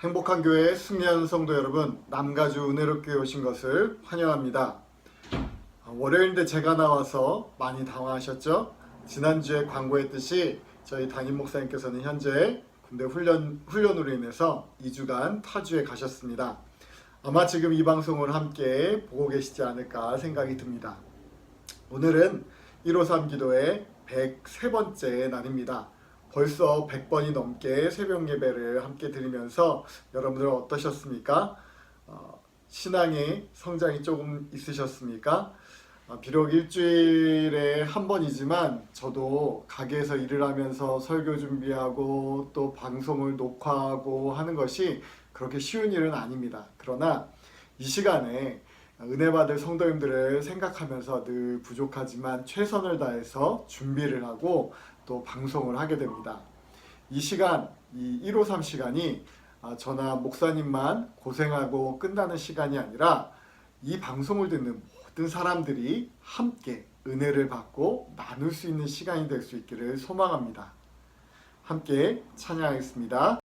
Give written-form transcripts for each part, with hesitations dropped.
행복한 교회 승리하는 성도 여러분, 남가주 은혜롭교회 오신 것을 환영합니다. 월요일인데 제가 나와서 많이 당황하셨죠? 지난주에 광고했듯이 저희 담임 목사님께서는 현재 군대 훈련으로 인해서 2주간 타주에 가셨습니다. 아마 지금 이 방송을 함께 보고 계시지 않을까 생각이 듭니다. 오늘은 153 기도의 103번째 날입니다. 벌써 100번이 넘게 새벽 예배를 함께 드리면서 여러분들 어떠셨습니까? 신앙의 성장이 조금 있으셨습니까? 비록 일주일에 한 번이지만 저도 가게에서 일을 하면서 설교 준비하고 또 방송을 녹화하고 하는 것이 그렇게 쉬운 일은 아닙니다. 그러나 이 시간에 은혜 받을 성도님들을 생각하면서 늘 부족하지만 최선을 다해서 준비를 하고 또 방송을 하게 됩니다. 이 시간, 이 153 시간이 저나 목사님만 고생하고 끝나는 시간이 아니라 이 방송을 듣는 모든 사람들이 함께 은혜를 받고 나눌 수 있는 시간이 될 수 있기를 소망합니다. 함께 찬양하겠습니다.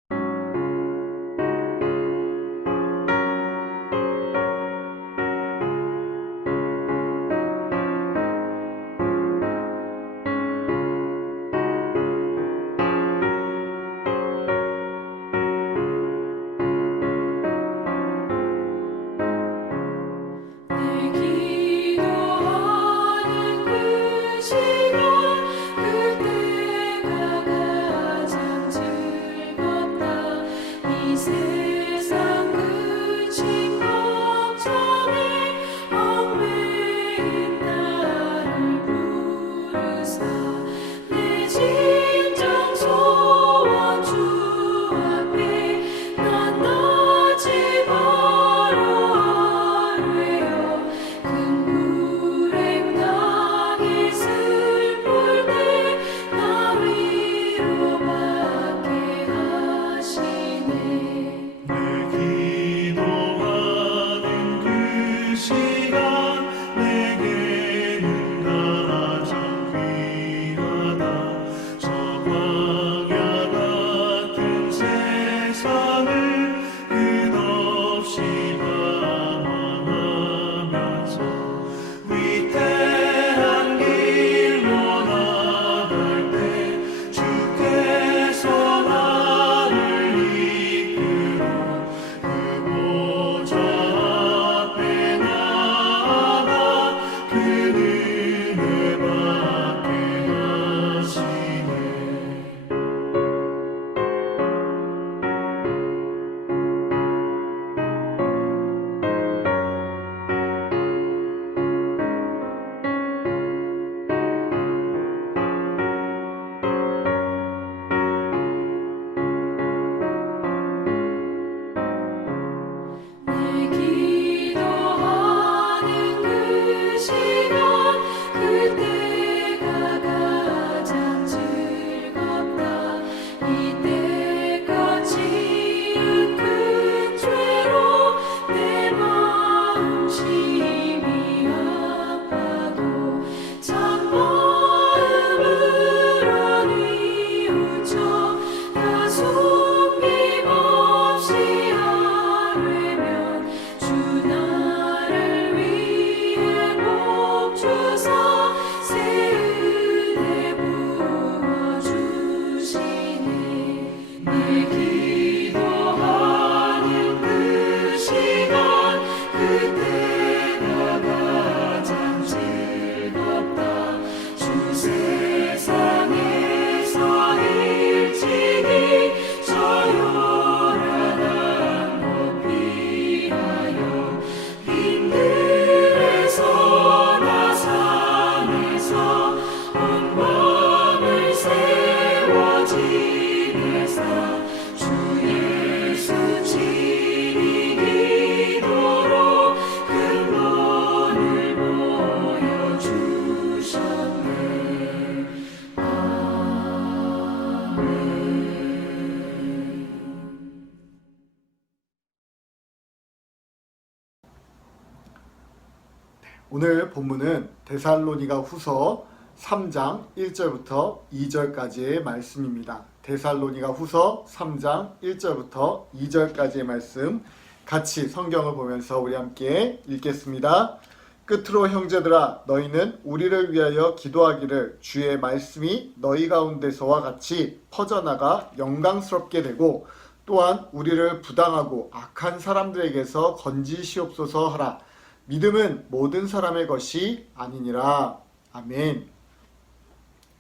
오늘 본문은 데살로니가 후서 3장 1절부터 2절까지의 말씀입니다. 데살로니가 후서 3장 1절부터 2절까지의 말씀 같이 성경을 보면서 우리 함께 읽겠습니다. 끝으로 형제들아, 너희는 우리를 위하여 기도하기를 주의 말씀이 너희 가운데서와 같이 퍼져나가 영광스럽게 되고 또한 우리를 부당하고 악한 사람들에게서 건지시옵소서 하라. 믿음은 모든 사람의 것이 아니니라. 아멘.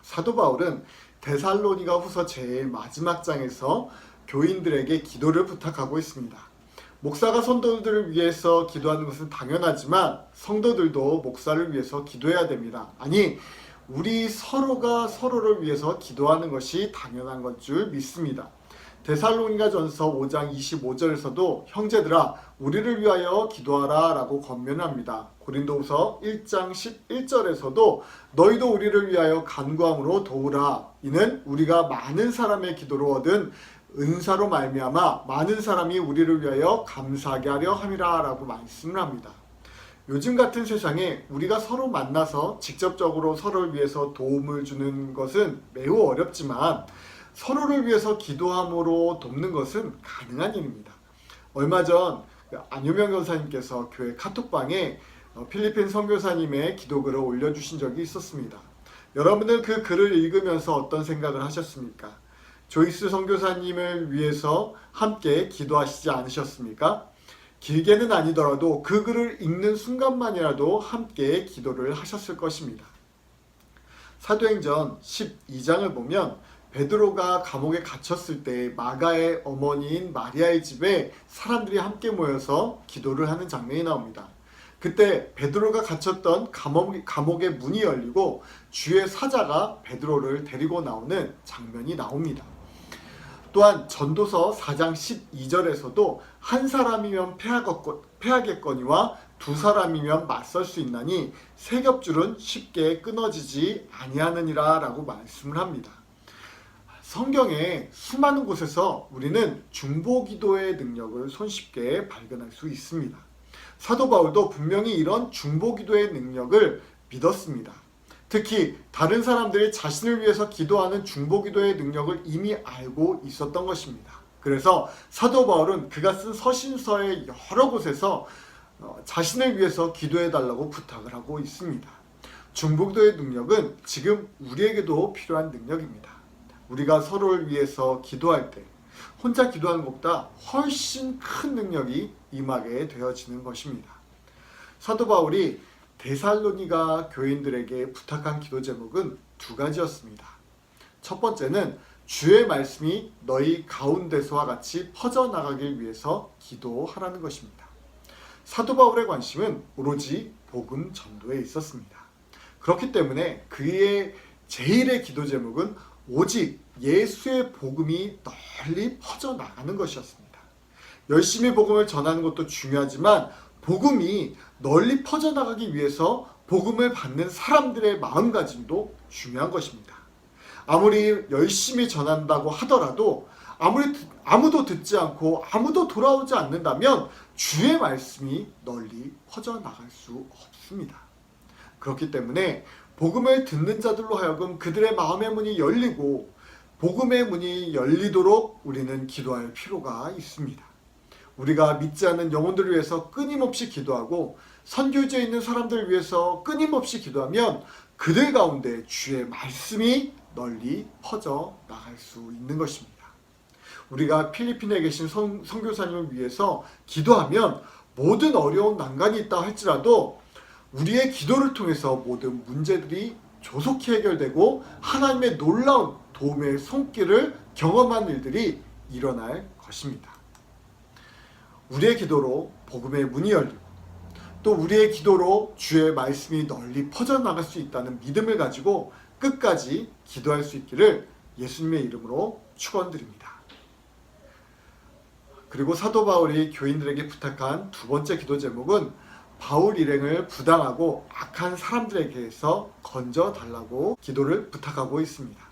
사도 바울은 데살로니가 후서 제일 마지막 장에서 교인들에게 기도를 부탁하고 있습니다. 목사가 성도들을 위해서 기도하는 것은 당연하지만 성도들도 목사를 위해서 기도해야 됩니다. 아니, 우리 서로가 서로를 위해서 기도하는 것이 당연한 것 줄 믿습니다. 데살로니가 전서 5장 25절에서도 형제들아 우리를 위하여 기도하라 라고 권면합니다. 고린도후서 1장 11절에서도 너희도 우리를 위하여 간구함으로 도우라. 이는 우리가 많은 사람의 기도로 얻은 은사로 말미암아 많은 사람이 우리를 위하여 감사하게 하려 함이라 라고 말씀을 합니다. 요즘 같은 세상에 우리가 서로 만나서 직접적으로 서로를 위해서 도움을 주는 것은 매우 어렵지만 서로를 위해서 기도함으로 돕는 것은 가능한 일입니다. 얼마 전 안유명 교사님께서 교회 카톡방에 필리핀 선교사님의 기도글을 올려주신 적이 있었습니다. 여러분은 그 글을 읽으면서 어떤 생각을 하셨습니까? 조이스 선교사님을 위해서 함께 기도하시지 않으셨습니까? 길게는 아니더라도 그 글을 읽는 순간만이라도 함께 기도를 하셨을 것입니다. 사도행전 12장을 보면 베드로가 감옥에 갇혔을 때 마가의 어머니인 마리아의 집에 사람들이 함께 모여서 기도를 하는 장면이 나옵니다. 그때 베드로가 갇혔던 감옥의 문이 열리고 주의 사자가 베드로를 데리고 나오는 장면이 나옵니다. 또한 전도서 4장 12절에서도 한 사람이면 패하겠거니와 두 사람이면 맞설 수 있나니 세 겹줄은 쉽게 끊어지지 아니하느니라 라고 말씀을 합니다. 성경의 수많은 곳에서 우리는 중보기도의 능력을 손쉽게 발견할 수 있습니다. 사도 바울도 분명히 이런 중보기도의 능력을 믿었습니다. 특히 다른 사람들이 자신을 위해서 기도하는 중보기도의 능력을 이미 알고 있었던 것입니다. 그래서 사도 바울은 그가 쓴 서신서의 여러 곳에서 자신을 위해서 기도해달라고 부탁을 하고 있습니다. 중보기도의 능력은 지금 우리에게도 필요한 능력입니다. 우리가 서로를 위해서 기도할 때 혼자 기도하는 것보다 훨씬 큰 능력이 임하게 되어지는 것입니다. 사도 바울이 데살로니가 교인들에게 부탁한 기도 제목은 두 가지였습니다. 첫 번째는 주의 말씀이 너희 가운데서와 같이 퍼져나가길 위해서 기도하라는 것입니다. 사도 바울의 관심은 오로지 복음 전도에 있었습니다. 그렇기 때문에 그의 제일의 기도 제목은 오직 예수의 복음이 널리 퍼져나가는 것이었습니다. 열심히 복음을 전하는 것도 중요하지만 복음이 널리 퍼져나가기 위해서 복음을 받는 사람들의 마음가짐도 중요한 것입니다. 아무리 열심히 전한다고 하더라도 아무도 듣지 않고 아무도 돌아오지 않는다면 주의 말씀이 널리 퍼져나갈 수 없습니다. 그렇기 때문에 복음을 듣는 자들로 하여금 그들의 마음의 문이 열리고 복음의 문이 열리도록 우리는 기도할 필요가 있습니다. 우리가 믿지 않는 영혼들을 위해서 끊임없이 기도하고 선교지에 있는 사람들을 위해서 끊임없이 기도하면 그들 가운데 주의 말씀이 널리 퍼져 나갈 수 있는 것입니다. 우리가 필리핀에 계신 선교사님을 위해서 기도하면 모든 어려운 난관이 있다 할지라도 우리의 기도를 통해서 모든 문제들이 조속히 해결되고 하나님의 놀라운 도움의 손길을 경험한 일들이 일어날 것입니다. 우리의 기도로 복음의 문이 열리고 또 우리의 기도로 주의 말씀이 널리 퍼져나갈 수 있다는 믿음을 가지고 끝까지 기도할 수 있기를 예수님의 이름으로 축원드립니다. 그리고 사도 바울이 교인들에게 부탁한 두 번째 기도 제목은 바울 일행을 부당하고 악한 사람들에게서 건져달라고 기도를 부탁하고 있습니다.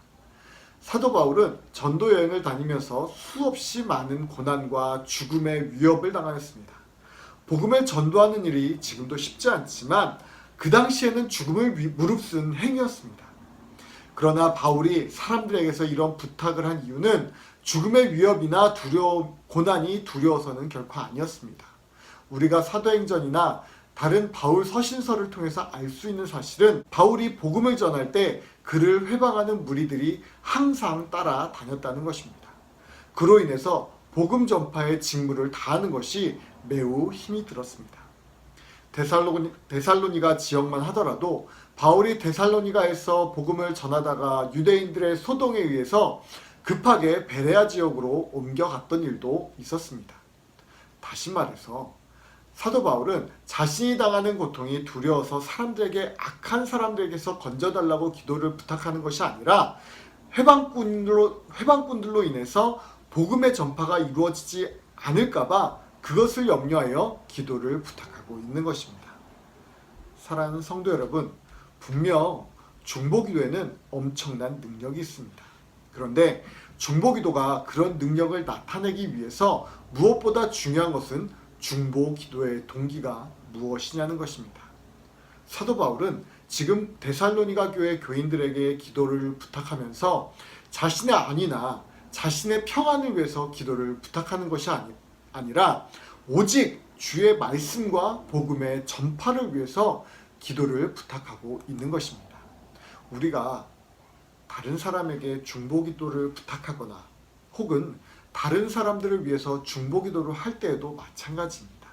사도 바울은 전도 여행을 다니면서 수없이 많은 고난과 죽음의 위협을 당하였습니다. 복음을 전도하는 일이 지금도 쉽지 않지만 그 당시에는 죽음을 무릅쓴 행위였습니다. 그러나 바울이 사람들에게서 이런 부탁을 한 이유는 죽음의 위협이나 고난이 두려워서는 결코 아니었습니다. 우리가 사도행전이나 다른 바울 서신서를 통해서 알 수 있는 사실은 바울이 복음을 전할 때 그를 회방하는 무리들이 항상 따라다녔다는 것입니다. 그로 인해서 복음 전파의 직무를 다하는 것이 매우 힘이 들었습니다. 데살로니가 지역만 하더라도 바울이 데살로니가에서 복음을 전하다가 유대인들의 소동에 의해서 급하게 베레아 지역으로 옮겨갔던 일도 있었습니다. 다시 말해서 사도 바울은 자신이 당하는 고통이 두려워서 사람들에게 악한 사람들에게서 건져달라고 기도를 부탁하는 것이 아니라 회방꾼들로 인해서 복음의 전파가 이루어지지 않을까봐 그것을 염려하여 기도를 부탁하고 있는 것입니다. 사랑하는 성도 여러분, 분명 중보기도에는 엄청난 능력이 있습니다. 그런데 중보기도가 그런 능력을 나타내기 위해서 무엇보다 중요한 것은 중보기도의 동기가 무엇이냐는 것입니다. 사도 바울은 지금 데살로니가 교회 교인들에게 기도를 부탁하면서 자신의 안위나 자신의 평안을 위해서 기도를 부탁하는 것이 아니라 오직 주의 말씀과 복음의 전파를 위해서 기도를 부탁하고 있는 것입니다. 우리가 다른 사람에게 중보기도를 부탁하거나 혹은 다른 사람들을 위해서 중보기도를 할 때에도 마찬가지입니다.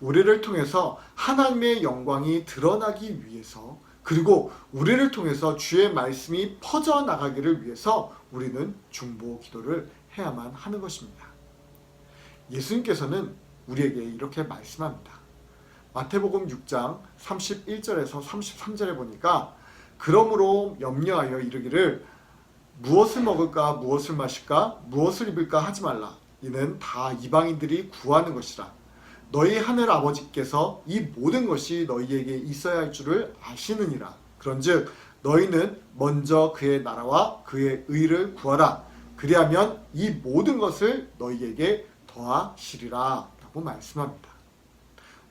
우리를 통해서 하나님의 영광이 드러나기 위해서, 그리고 우리를 통해서 주의 말씀이 퍼져나가기를 위해서 우리는 중보기도를 해야만 하는 것입니다. 예수님께서는 우리에게 이렇게 말씀합니다. 마태복음 6장 31절에서 33절에 보니까 그러므로 염려하여 이르기를 무엇을 먹을까 무엇을 마실까 무엇을 입을까 하지 말라. 이는 다 이방인들이 구하는 것이라. 너희 하늘 아버지께서 이 모든 것이 너희에게 있어야 할 줄을 아시느니라. 그런즉 너희는 먼저 그의 나라와 그의 의를 구하라. 그리하면 이 모든 것을 너희에게 더하시리라 라고 말씀합니다.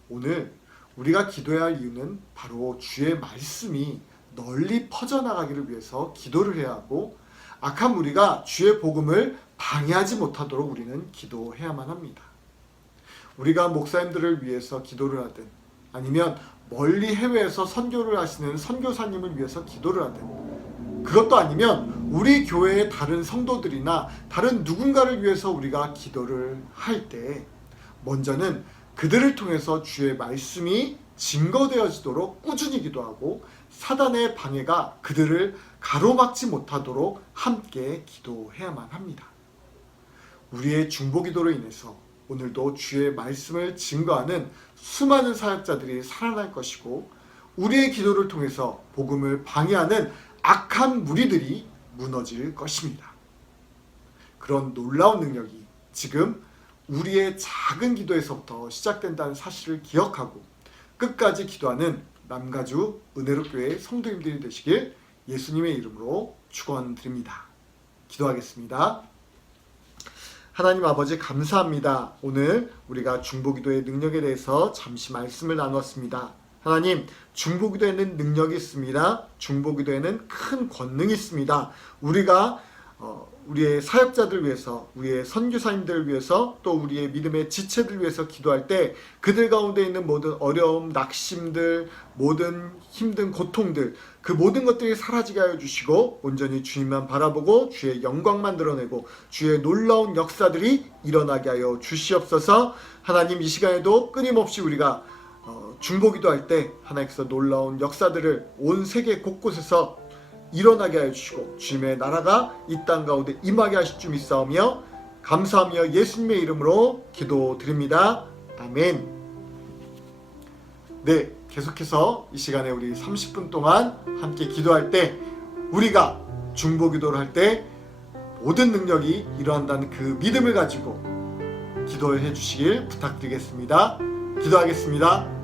오늘 우리가 기도해야 할 이유는 바로 주의 말씀이 널리 퍼져나가기를 위해서 기도를 해야 하고, 악한 무리가 주의 복음을 방해하지 못하도록 우리는 기도해야만 합니다. 우리가 목사님들을 위해서 기도를 하든 아니면 멀리 해외에서 선교를 하시는 선교사님을 위해서 기도를 하든, 그것도 아니면 우리 교회의 다른 성도들이나 다른 누군가를 위해서 우리가 기도를 할 때 먼저는 그들을 통해서 주의 말씀이 증거되어지도록 꾸준히 기도하고 사단의 방해가 그들을 가로막지 못하도록 함께 기도해야만 합니다. 우리의 중보기도로 인해서 오늘도 주의 말씀을 증거하는 수많은 사역자들이 살아날 것이고, 우리의 기도를 통해서 복음을 방해하는 악한 무리들이 무너질 것입니다. 그런 놀라운 능력이 지금 우리의 작은 기도에서부터 시작된다는 사실을 기억하고 끝까지 기도하는 남가주 은혜롭교회 성도님들이 되시길 예수님의 이름으로 축원드립니다. 기도하겠습니다. 하나님 아버지 감사합니다. 오늘 우리가 중보기도의 능력에 대해서 잠시 말씀을 나눴습니다. 하나님, 중보기도에는 능력이 있습니다. 중보기도에는 큰 권능이 있습니다. 우리가 우리의 사역자들 위해서, 우리의 선교사님들을 위해서, 또 우리의 믿음의 지체들 위해서 기도할 때 그들 가운데 있는 모든 어려움, 낙심들, 모든 힘든 고통들, 그 모든 것들이 사라지게 하여 주시고 온전히 주님만 바라보고 주의 영광만 드러내고 주의 놀라운 역사들이 일어나게 하여 주시옵소서. 하나님, 이 시간에도 끊임없이 우리가 중보기도 할 때 하나님께서 놀라운 역사들을 온 세계 곳곳에서 일어나게 하여 주시고 주님의 나라가 이 땅 가운데 임하게 하실 줄 믿사오며 감사하며 예수님의 이름으로 기도드립니다. 아멘. 네, 계속해서 이 시간에 우리 30분 동안 함께 기도할 때, 우리가 중보기도를 할 때 모든 능력이 일어난다는 그 믿음을 가지고 기도를 해주시길 부탁드리겠습니다. 기도하겠습니다.